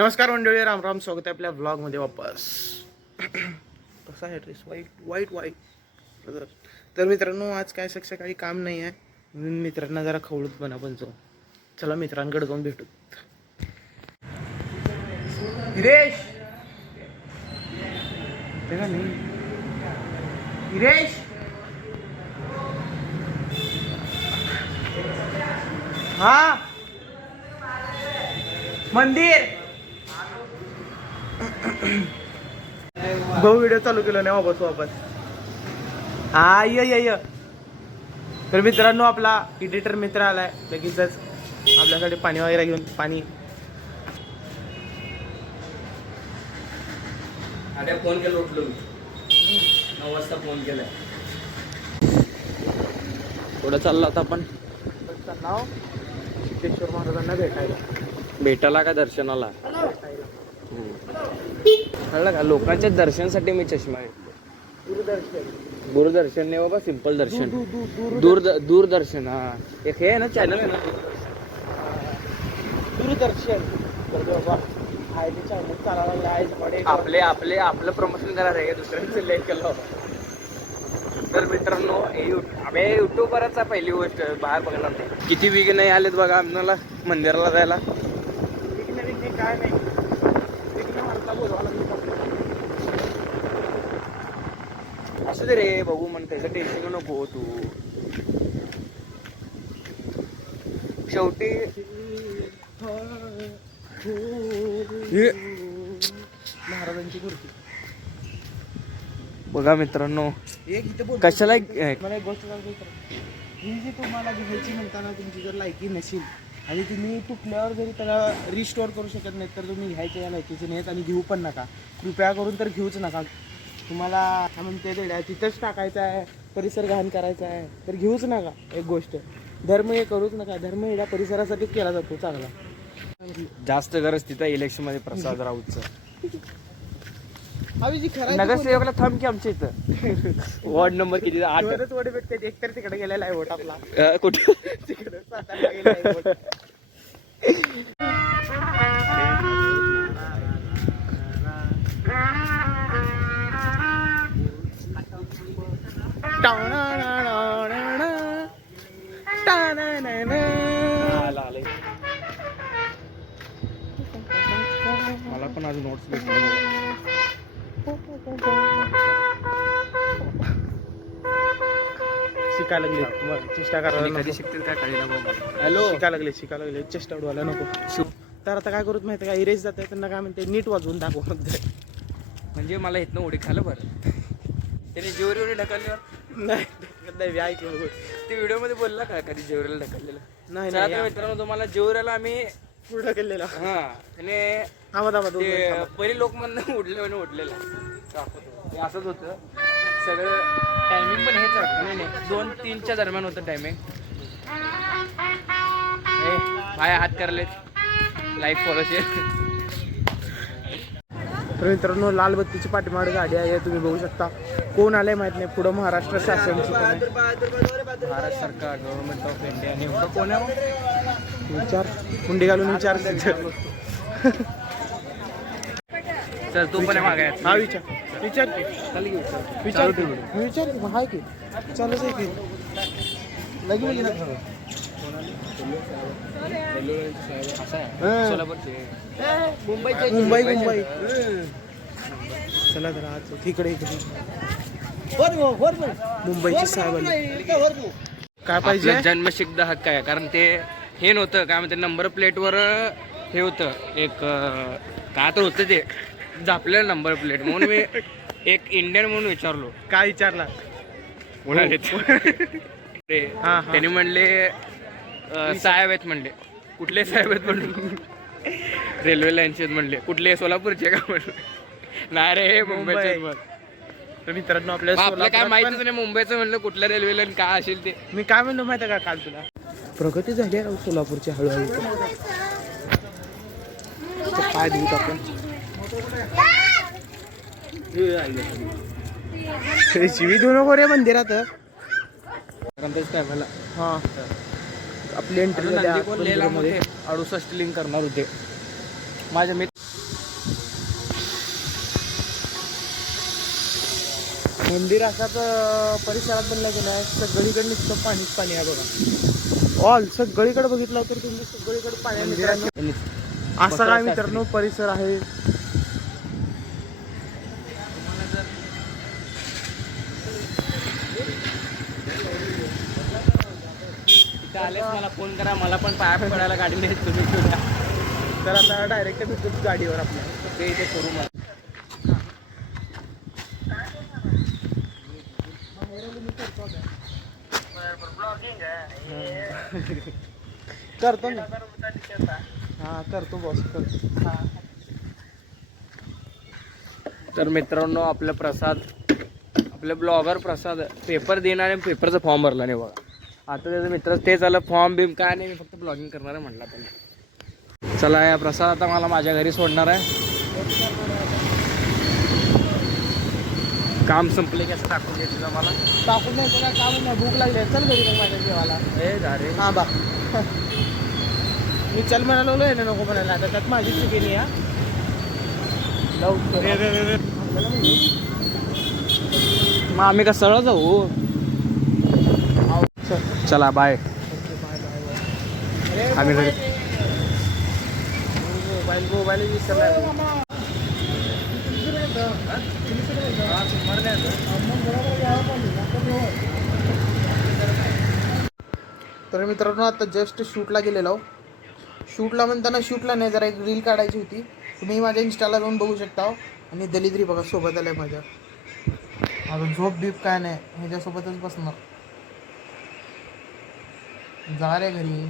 नमस्कार मंडळी, राम राम. स्वागत आहे आपल्या व्लॉगमध्ये वापस. कसा आहे ड्रेस? वाईट. तर मित्रांनो, आज काय सकाळी काम नाही आहे म्हणून मित्रांना जरा खवळूत बना पण जाऊ. चला मित्रांकडे जाऊन भेटू. हिरेश हिरेश हा मंदिर भाऊ व्हिडिओ चालू केला नाही वापस हा ये. तर मित्रांनो, आपला एडिटर मित्र आलाय लगेचच आपल्यासाठी पाणी वगैरे घेऊन. पाणी आता फोन केला, उठलो मी 9 वाजता फोन केलाय. थोडं चाललं आता आपण नाव सिद्धेश्वर महाराजांना भेटायला का दर्शनाला. कळलं का? लोकांच्या दर्शनासाठी मी चष्मा घेतलो. दूरदर्शन नाही बाबा, सिंपल दर्शन. दूरदर्शन. हा, एक हे आहे ना, चॅनल आहे ना दूरदर्शन. आपलं प्रमोशन करायचं आहे, दुसऱ्यांचं लेट केलं. तर मित्रांनो, आम्ही युट्यूबवरच आहे. पहिली गोष्ट बाहेर बघणार नाही. किती विघ्न नाही आलेत बघा आम्हाला मंदिराला जायला. विघ्न काय नाही, विघ्न मारता बोलवायला. असं दे रे, बघू म्हण. त्याचं टेन्शन नको तू. शेवटी महाराजांची मूर्ती बघा मित्रांनो, एक इथे बोल. कशाला मला एक गोष्ट सांगतो. ही जी तुम्हाला घ्यायची म्हणताना तुमची जर लायकी नसेल आणि तुम्ही तुटल्यावर जरी त्याला रिस्टोअर करू शकत नाही, तर तुम्ही घ्यायच्या या लायकीचे नाहीत आणि घेऊ पण नका. कृपया करून तर घेऊच नका. तुम्हाला काय म्हणते ते तिथंच टाकायचं आहे, परिसर घाण करायचा आहे, तर घेऊच नका. एक गोष्ट, धर्म हे करूच नका. धर्म या परिसरासाठी केला जातो चांगला. जास्त गरज तिथं इलेक्शन मध्ये प्रसाद राऊतचं. नगरसेवकला थांब की आमच्या इथं वॉर्ड नंबर किती? 8. वडे भेटते. एकतर तिकडे गेलेला आहे वोट आपला. कुठे? तिकडे सातारला गेलेला आहे वोट. मला पण आज नोट्स भेटले. शिकायला लागले, चेष्टा करायला कधी शिकतील काय कळलं बाबा. हॅलो, शिकायला लागले चेष्टा उडवायला नको. तर आता काय करूत माहिती का, इरेज जाते त्यांना काय म्हणते, नीट वाजवून दाखव. म्हणजे मला इथनं उडी खालं बरं. त्याने जेवरी ढकलल्यावर नाही ऐकलं ते व्हिडिओ मध्ये बोलला का कधी जेवरीला ढकललेलं? नाही नाही मित्रांनो, तुम्हाला जेवऱ्याला आम्ही पुढं केलेला. हा, त्याने थांबा पहिले लोक म्हणून उडलेला हे असंच होतं सगळं. टायमिंग पण हेच आहे. नाही 2-3च्या दरम्यान होतं टायमिंग. बाय हात करलेत, लाईक फॉलो शेअर. तर मित्रांनो, लाल बत्तीची पाठीमागे गाडी आहे, तुम्ही बघू शकता. कोण आलंय माहित नाही. पुढं महाराष्ट्र शासनची भारत सरकार, गव्हर्नमेंट ऑफ इंडिया. नेमकं कोण आहे? विचार कुंडी घालून विचार. सर तू पण मागे. हा विचार की विचार की हाय की चालूच आहे की लगी मुंबई. चला जरा आज इकडे मुंबईची साहेब आली. काय पाहिजे? जन्मसिद्ध हक्क आहे. कारण ते हे नव्हतं काय म्हणते, नंबर प्लेटवर हे होतं एक काय तर होतं ते झापलेलं नंबर प्लेट. म्हणून मी एक इंडियन म्हणून विचारलो. काय विचारला? त्यांनी म्हणले साहेब आहेत म्हणले. कुठले साहेब आहेत म्हणले? रेल्वे लाईनचे म्हणले. कुठले? सोलापूरचे का म्हणले? नाही रे, मुंबईचे. तर मित्रांनो, आपल्याला काय माहितीच नाही मुंबईचं म्हणलं. कुठल्या रेल्वे लाईन काय असेल ते. मी काय म्हणलो माहिती आहे का काल तुला? प्रगती झाली आहे सोलापूरची हळूहळू. काय देऊ आपण शिवी देऊ नको रे मंदिरात. काय मला हा, आपली एंट्री 68 लिंक करणार होते माझ्या मित्र. मंदिर असाच परिसरात बनला गेला आहे. सगळीकडे नुसतं पाणीच पाणी आहे बघा. ऑल सगळीकडे बघितलं तर तुम्ही सगळीकडे पाणी आहे मित्रांनो. असा काय मित्रांनो परिसर आहे. इथं आलेच मला फोन करा, मला पण पाया पडायला गाडी नाही तुम्ही घेऊन या. तर आता डायरेक्ट भेटतो गाडीवर आपल्या. ते इथे शोरूम आहे. करतो मी. हा करतो बॉस करतो. तर मित्रांनो आपलं प्रसाद, आपले ब्लॉगर प्रसाद पेपर देणार आहे, पेपरचा फॉर्म भरला नाही बघा. आता त्याचं मित्र ते झालं फॉर्म बिम काय नाही, मी फक्त ब्लॉगिंग करणार आहे म्हटलं आपण. चला या प्रसाद आता मला माझ्या घरी सोडणार आहे. काम संपले की असं टाकून घ्यायचं मला. टाकून नाही तुला काम नाही, भूक लागली आहे. चल घरी मग माझ्या जेवायला. हे झाले हा बा मी चल म्हणालो आहे ना, नको म्हणायला. आता त्यात माझी चुकी नाही. हा मग आम्ही का सरळ जाऊ. चला बाय. आम्ही घरी मोबाईल विसरला. तर मित्रांनो आता जस्ट शूटला गेलेलो. शूटला म्हणताना शूटला नाही, जरा एक रील काढायची होती. तुम्ही माझ्या इंस्टाला जाऊन बघू शकता. आणि दलिद्री बघा सोबत आलाय माझ्या. अजून झोप बीप काय नाही, ह्याच्यासोबतच बसणार. जा रे घरी.